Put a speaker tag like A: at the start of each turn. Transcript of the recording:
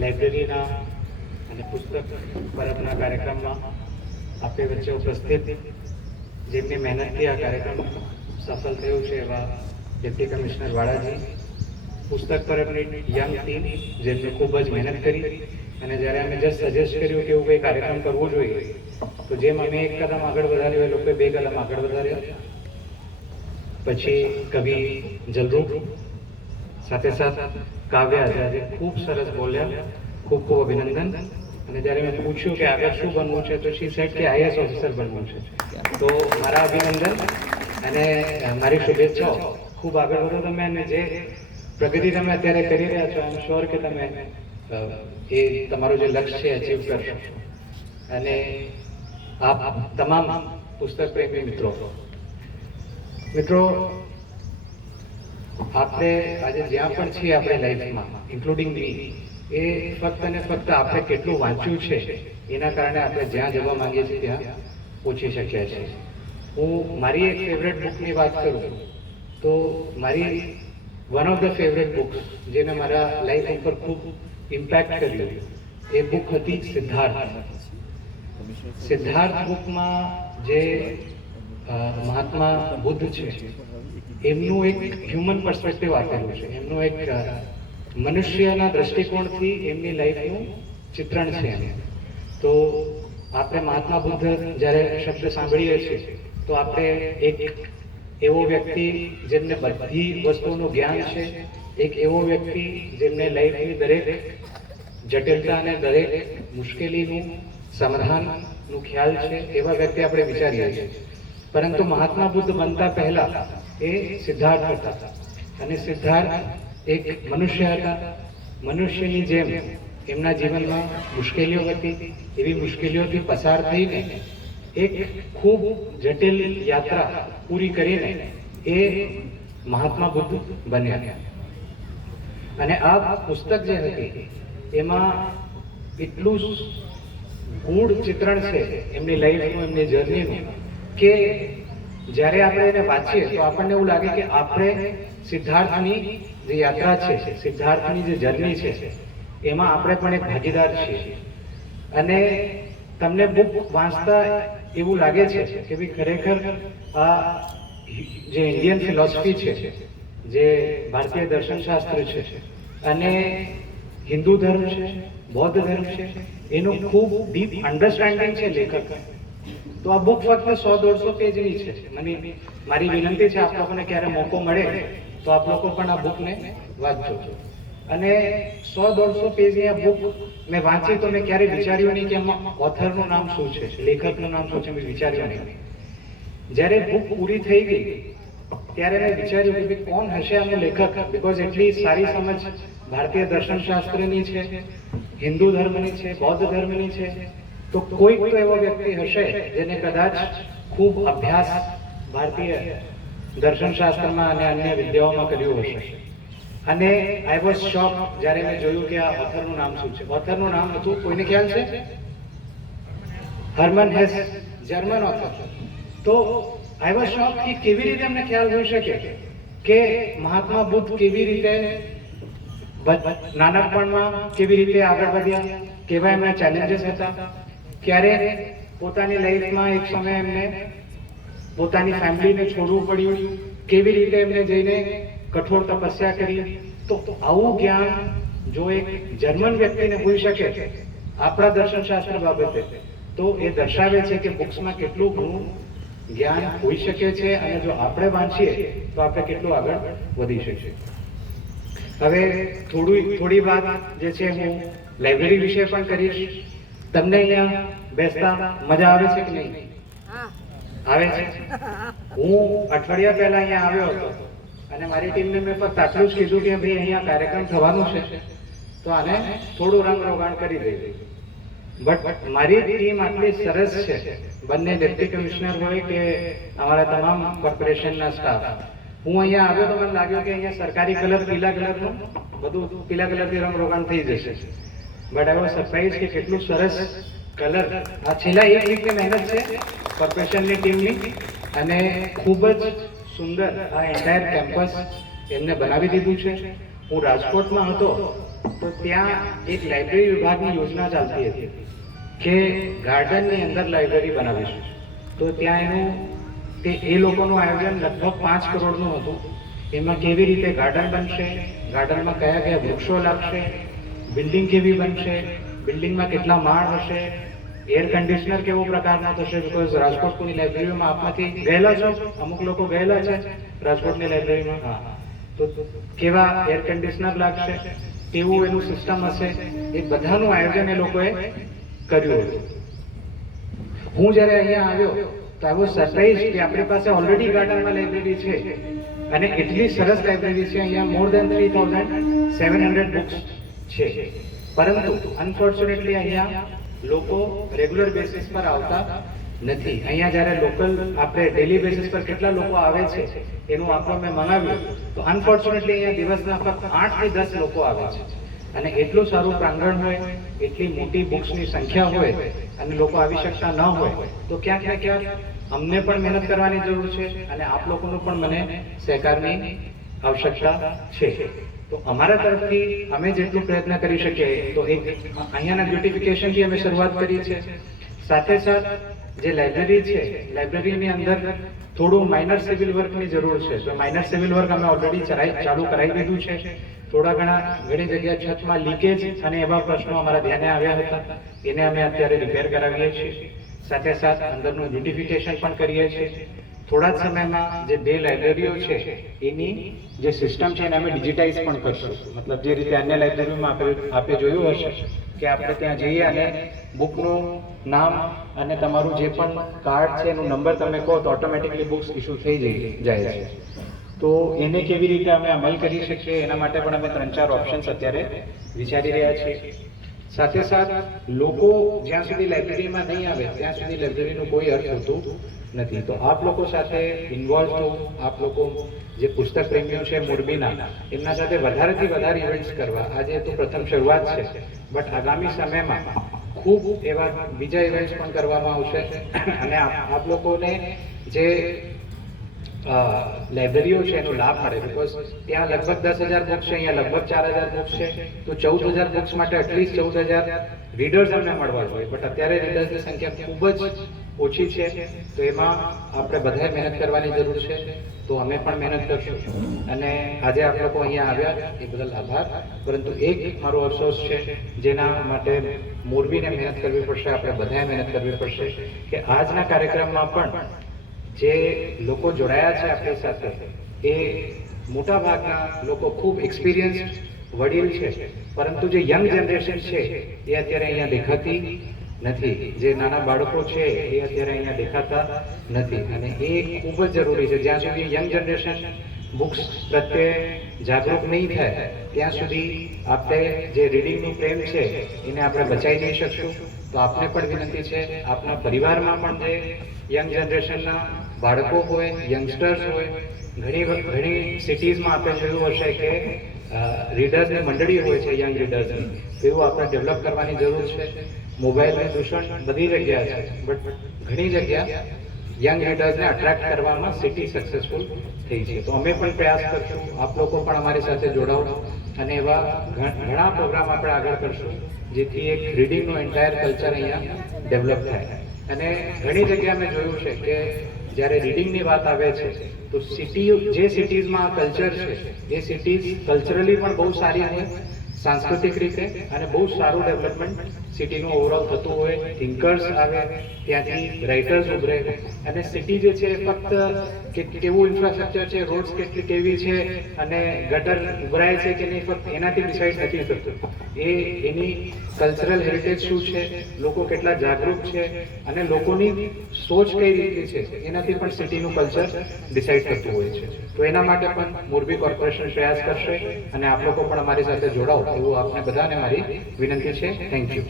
A: લાઇબ્રેરીના અને પુસ્તક પરબના કાર્યક્રમમાં આપણી વચ્ચે ઉપસ્થિત જેમની મહેનતથી આ કાર્યક્રમ સફળ થયો છે એવા ડેપ્ટી કમિશનર વાળાજી. પુસ્તક પરબની યંગ ટીમ જેમને ખૂબ જ મહેનત કરી અને જ્યારે અમે જસ્ટ સજેસ્ટ કર્યું કે એવું કંઈ કાર્યક્રમ કરવો જોઈએ, તો જેમ અમે એક કદમ આગળ વધાર્યો, એ લોકોએ બે કદમ આગળ વધાર્યા. પછી કવિ જલરૂપ સાથે સાથ કાવ્યા આજે ખૂબ સરસ બોલ્યા, ખૂબ ખૂબ અભિનંદન. અને જ્યારે મેં પૂછ્યું કે આગળ શું બનવું છે, તો શી સેટ કે આઈએસ ઓફિસર બનવું છે. તો મારા અભિનંદન અને મારી શુભેચ્છાઓ. ખૂબ આગળ વધો તમે અને જે પ્રગતિ તમે અત્યારે કરી રહ્યા છો આઈ એમ શ્યોર કે તમે એ તમારું જે લક્ષ્ય છે અચીવ કરશો. અને આપ તમામ પુસ્તક પ્રેમી મિત્રો. મિત્રો આપણે આજે જ્યાં પણ છીએ આપણે લાઈફમાં ઇન્ક્લુડિંગ મી એ ફક્ત અને ફક્ત આપણે કેટલું વાંચ્યું છે, એના કારણે આપણે જ્યાં જવા માંગીએ છીએ ત્યાં પહોંચી શક્યા છીએ. હું મારી એક ફેવરેટ બુકની વાત કરું, તો મારી one of the favourite books જેને મારા લાઈફ ઉપર ખૂબ ઇમ્પેક્ટ કર્યું, એ બુક હતી સિદ્ધાર્થ. સિદ્ધાર્થ બુકમાં જે મહાત્મા બુદ્ધ છે એમનું એક હ્યુમન પર્સપેક્ટિવ આપેલું છે. એમનું એક મનુષ્યના દ્રષ્ટિકોણથી એમની લાઈફનું ચિત્રણ છે તો આપણે મહાત્મા બુદ્ધ જ્યારે શબ્દ સાંભળીએ છીએ, તો આપણે એક એવો વ્યક્તિ જેમને બધી વસ્તુનું જ્ઞાન છે, એક એવો વ્યક્તિ જેમને લાઈફની દરેક જટિલતા અને દરેક મુશ્કેલીનું સમાધાનનું ખ્યાલ છે એવા વ્યક્તિ આપણે વિચારીએ છીએ. પરંતુ મહાત્મા બુદ્ધ બનતા પહેલા એ સિદ્ધાર્થ હતા. અને સિદ્ધાર્થ એક મનુષ્ય હતા. મનુષ્યની જેમ એમના જીવનમાં મુશ્કેલીઓ હતી, એવી મુશ્કેલીઓથી પસાર થઈને એક ખૂબ જટિલ યાત્રા પૂરી કરીને એ મહાત્મા બુદ્ધ બન્યા. અને આ પુસ્તક જે હતી, એમાં એટલું ગૂઢ ચિત્રણ છે એમની લાઈફનું એમની જર્નીનું કે જ્યારે આપણે એને વાંચીએ, તો આપણને એવું લાગે કે આપણે સિદ્ધાર્થની જે યાત્રા છે, સિદ્ધાર્થની જે જર્ની છે, એમાં આપણે પણ એક ભાગીદાર છીએ. અને તમને બુક વાંચતા એવું લાગે છે કે ભાઈ ખરેખર આ જે ઇન્ડિયન ફિલોસફી છે, જે ભારતીય દર્શનશાસ્ત્ર છે, અને હિન્દુ ધર્મ છે, બૌદ્ધ ધર્મ છે, એનું ખૂબ ડીપ અન્ડરસ્ટેન્ડિંગ છે લેખક. તો આ બુક ફક્ત સો દોઢસો પેજની છે. મને મારી વિનંતી છે, આપ લોકોને ક્યારે મોકો મળે, તો આપ લોકો પણ આ બુકને વાંચજો. અને સો દોઢસો પેજની આ બુક મેં વાંચી, તો મેં ક્યારે વિચાર્યું નહીં કે એમાં ઓથરનું નામ શું છે, લેખકનું નામ શું છે, મેં વિચાર્યું નહીં. જ્યારે બુક પૂરી થઈ ગઈ, ત્યારે મેં વિચાર્યું કે કોણ હશે આનો લેખક? બિકોઝ એટલી સારી સમજ ભારતીય દર્શનશાસ્ત્રની છે, હિન્દુ ધર્મની છે, બૌદ્ધ ધર્મની છે તો કોઈક તો એવો વ્યક્તિ હશે જેને કદાચ ખૂબ અભ્યાસ ભારતીય દર્શનશાસ્ત્રમાં અને અન્ય વિદ્યાઓમાં કર્યું હશે. અને આઈ વોઝ શોક જ્યારે મેં જોયું કે આ ઓથરનું નામ શું છે. ઓથરનું નામ હતું, કોઈને ખ્યાલ છે? હર્મન હેસ જર્મન ઓથર તો આઈ વોઝ શોક કે કેવી રીતે એમને ખ્યાલ હોઈ શકે કે મહાત્મા બુદ્ધ કેવી રીતે નાનકપણમાં કેવી રીતે આગળ વધ્યા, કેવા એમના ચેલેન્જીસ હતા? ક્યારે પોતાની લાઈફમાં એક સમય એમને પોતાની ફેમિલીને છોડવું પડ્યું. કેવી રીતે એમને જઈને કઠોર તપસ્યા કરી. તો આવું જ્ઞાન જો એક જર્મન વ્યક્તિને હોઈ શકે, આપણા દર્શનશાસ્ત્ર બાબતે, તો એ દર્શાવે છે કે બુક્સમાં કેટલું ઘણું જ્ઞાન હોઈ શકે છે અને જો આપણે વાંચીએ, તો આપણે કેટલું આગળ વધી શકીએ. હવે થોડું, થોડી વાત જે છે હું લાઇબ્રેરી વિશે પણ કરીશ. તમને અહીંયા બેસતા મજા આવે છે કે નહીં? આવે છે? હું અઠવાડિયા પહેલા અહીંયા આવ્યો હતો અને મારી ટીમને મેં ફક્ત આટલું જ કીધું કે ભાઈ અહીંયા કાર્યક્રમ થવાનું છે. તો આને થોડું રંગ રોગાણ કરી દઈએ બટ મારી ટીમ આટલી સરસ છે. બંને ડેપ્ટી કમિશનર હોય કે અમારા તમામ કોર્પોરેશનના સ્ટાફ હું અહીંયા આવ્યો તો મને લાગ્યું કે અહીંયા સરકારી કલર પીલા કલરનું બધું પીલા કલરથી રંગ રોગાણ થઈ જશે. બટ આઈ વોઝ સરપ્રાઈઝ કે કેટલું સરસ કલર આ છેલ્લા એક વીકની મહેનત છે કોર્પોરેશનની ટીમની અને ખૂબ જ સુંદર આ એન્ટાયર કેમ્પસ એમને બનાવી દીધું છે હું રાજકોટમાં હતો તો ત્યાં એક લાઇબ્રેરી વિભાગની યોજના ચાલતી હતી કે ગાર્ડનની અંદર લાઇબ્રેરી બનાવીશું તો ત્યાં એનું તે એ લોકોનું આયોજન લગભગ પાંચ કરોડનું હતું એમાં કેવી રીતે ગાર્ડન બનશે ગાર્ડનમાં કયા કયા વૃક્ષો લાગશે બિલ્ડિંગ કેવી બનશે? બિલ્ડિંગમાં કેટલા માળ હશે? એર કન્ડિશનર કેવો પ્રકારનો થશે? બિકોઝ રાજકોટની લાઇબ્રેરીમાં આપમાંથી ગયેલા છો? અમુક લોકો ગયેલા છે રાજકોટની લાઇબ્રેરીમાં હા તો કેવા એર કન્ડિશનર લાગશે? કેવું એનું સિસ્ટમ હશે? એ બધાનું આયોજન એ લોકોએ કર્યું હતું. હું જ્યારે અહીંયા આવ્યો, તો આઈ વોઝ સરપ્રાઈઝ કે આપણી પાસે ઓલરેડી ગાર્ડનમાં લાઇબ્રેરી છે. અને એટલી સરસ લાઇબ્રેરી છે. અહીંયા more than three thousand seven hundred books છે. પરંતુ અનફોર્ચ્યુનેટલી અહીંયા લોકો રેગ્યુલર બેસિસ પર આવતા નથી. અહીંયા જ્યારે લોકલ આપણે ડેલી બેસિસ પર કેટલા લોકો આવે છે, એનું આંકડો મેં મંગાવ્યું. તો અનફોર્ચ્યુનેટલી અહીંયા દિવસના ફક્ત આઠથી દસ લોકો આવે છે. અને એટલું સારું પ્રાંગણ હોય, એટલી મોટી બુક્સની સંખ્યા હોય, અને લોકો આવી શકતા ન હોય, તો ક્યાંક ને ક્યાંક અમને પણ મહેનત કરવાની જરૂર છે અને આપ લોકોનું પણ મને સહકારની આવશ્યકતા છે. તો અમારા તરફથી અમે જેટલું પ્રયત્ન કરી શકીએ, તો એક અહીંયાના બ્યુટિફિકેશનથી અમે શરૂઆત કરી છે સાથે સાથ જે લાઇબ્રેરી છે લાઇબ્રેરીની અંદર થોડું માઇનર સિવિલ વર્કની જરૂર છે. તો માઇનર સિવિલ વર્ક અમે ઓલરેડી ચાલુ કરાવી દીધું છે. થોડા ઘણા ઘણી જગ્યા છતમાં લીકેજ અને એવા પ્રશ્નો અમારા ધ્યાને આવ્યા હતા. એને અમે અત્યારે રિપેર કરાવીએ છીએ. સાથે સાથ અંદરનું બ્યુટિફિકેશન પણ કરીએ છીએ. થોડા સમયમાં જે બે લાઇબ્રેરીઓ છે, એની જે સિસ્ટમ છે એને અમે ડિજિટાઇઝ પણ કરશું. મતલબ જે રીતે અન્ય લાઇબ્રેરીમાં આપણે આપે જોયું હશે કે આપણે ત્યાં જઈએ અને બુકનું નામ અને તમારું જે પણ કાર્ડ છે એનું નંબર તમે કહો તો ઓટોમેટિકલી બુક્સ ઇસ્યુ થઈ જઈ જાય છે. તો એને કેવી રીતે અમે અમલ કરી શકીએ એના માટે પણ અમે ત્રણ ચાર ઓપ્શન્સ અત્યારે વિચારી રહ્યા છીએ. સાથે સાથ લોકો જ્યાં સુધી લાઇબ્રેરીમાં નહીં આવે, ત્યાં સુધી લાઇબ્રેરીનો કોઈ અર્થ હોતું નથી. તો આપ લોકો સાથે ઇન્વોલ્વ થવું આપ લોકો જે પુસ્તક પ્રેમીઓ છે મોરબીના, એમના સાથે વધારેથી વધારે ઇવેન્ટ્સ કરવા. આજે તો પ્રથમ શરૂઆત છે. બટ આગામી સમયમાં ખૂબ એવા બીજા ઇવેન્ટ્સ પણ કરવામાં આવશે. અને આપ લોકોને જે લાઇબ્રેરીઓ છે એનો લાભ મળે. બિકોઝ ત્યાં લગભગ દસ હજાર બુક્સ છે, અહીંયા લગભગ ચાર હજાર બુક્સ છે. તો ચૌદ હજાર બુક્સ માટે એટલીસ્ટ ચૌદ હજાર રીડર્સ અમને મળવા જોઈએ. બટ અત્યારે રીડર્સની સંખ્યા ખૂબ જ ઓછી છે, તો એમાં આપણે બધાએ મહેનત કરવાની જરૂર છે, તો અમે પણ મહેનત કરશું. અને આજે આપ લોકો અહીંયા આવ્યા એ બદલ આભાર. પરંતુ એક મારો અફસોસ છે, જેના માટે મોરબીને મહેનત કરવી પડશે, આપણે બધાએ મહેનત કરવી પડશે, કે આજના કાર્યક્રમમાં પણ જે લોકો જોડાયા છે આપણી સાથે, એ મોટા ભાગના લોકો ખૂબ એક્સપિરિયન્સ વડીલ છે. પરંતુ જે યંગ જનરેશન છે, એ અત્યારે અહીંયા દેખાતી નથી. જે નાના બાળકો છે, એ અત્યારે અહીંયા દેખાતા નથી. અને એ ખૂબ જ જરૂરી છે. જ્યાં સુધી યંગ જનરેશન બુક્સ પ્રત્યે જાગૃત નહીં થાય, ત્યાં સુધી આપણે જે રીડિંગનું પ્રેમ છે, એને આપણે બચાવી નહીં શકશું. તો આપને પણ વિનંતી છે, આપના પરિવારમાં પણ જે યંગ જનરેશનના બાળકો હોય યંગસ્ટર્સ હોય, ઘણી ઘણી સિટીઝમાં આપણે જોયું હશે કે રીડર્સની મંડળી હોય છે યંગ રીડર્સની એવું આપણે ડેવલપ કરવાની જરૂર છે. મોબાઈલનું દૂષણ બધી જગ્યા છે બટ ઘણી જગ્યા યંગ રીડર્સને અટ્રેક્ટ કરવામાં સિટી સક્સેસફુલ થઈ છે. તો અમે પણ પ્રયાસ કરશું, આપ લોકો પણ અમારી સાથે જોડાઓ અને એવા ઘણા પ્રોગ્રામ આપણે આગળ કરશું, જેથી એક રીડિંગનું એન્ટાયર કલ્ચર અહીંયા ડેવલપ થાય. અને ઘણી જગ્યાએ મેં જોયું છે કે જ્યારે રીડિંગની વાત આવે છે, તો સિટી જે સિટીઝમાં કલ્ચર છે, એ સિટીઝ કલ્ચરલી પણ બહુ સારી હોય સાંસ્કૃતિક રીતે અને બહુ સારું ડેવલપમેન્ટ સિટીનું ઓવરઓલ થતું હોય થિંકર્સ આવે, ત્યાંથી રાઇટર્સ ઉભરે અને સિટી જે છે ફક્ત કે કેવું ઇન્ફ્રાસ્ટ્રક્ચર છે રોડ્સ કેટલી કેવી છે અને ગટર ઉભરાય છે કે નહીં ફક્ત એનાથી ડિસાઇડ નથી થતું. એ એની કલ્ચરલ હેરિટેજ શું છે, લોકો કેટલા જાગૃત છે અને લોકોની સોચ કઈ રીતની છે, એનાથી પણ સિટીનું કલ્ચર ડિસાઇડ થતું હોય છે. તો એના માટે પણ મોરબી કોર્પોરેશન પ્રયાસ કરશે અને આપ લોકો પણ અમારી સાથે જોડાઓ. એવું આપને બધાને મારી વિનંતી છે. Thank you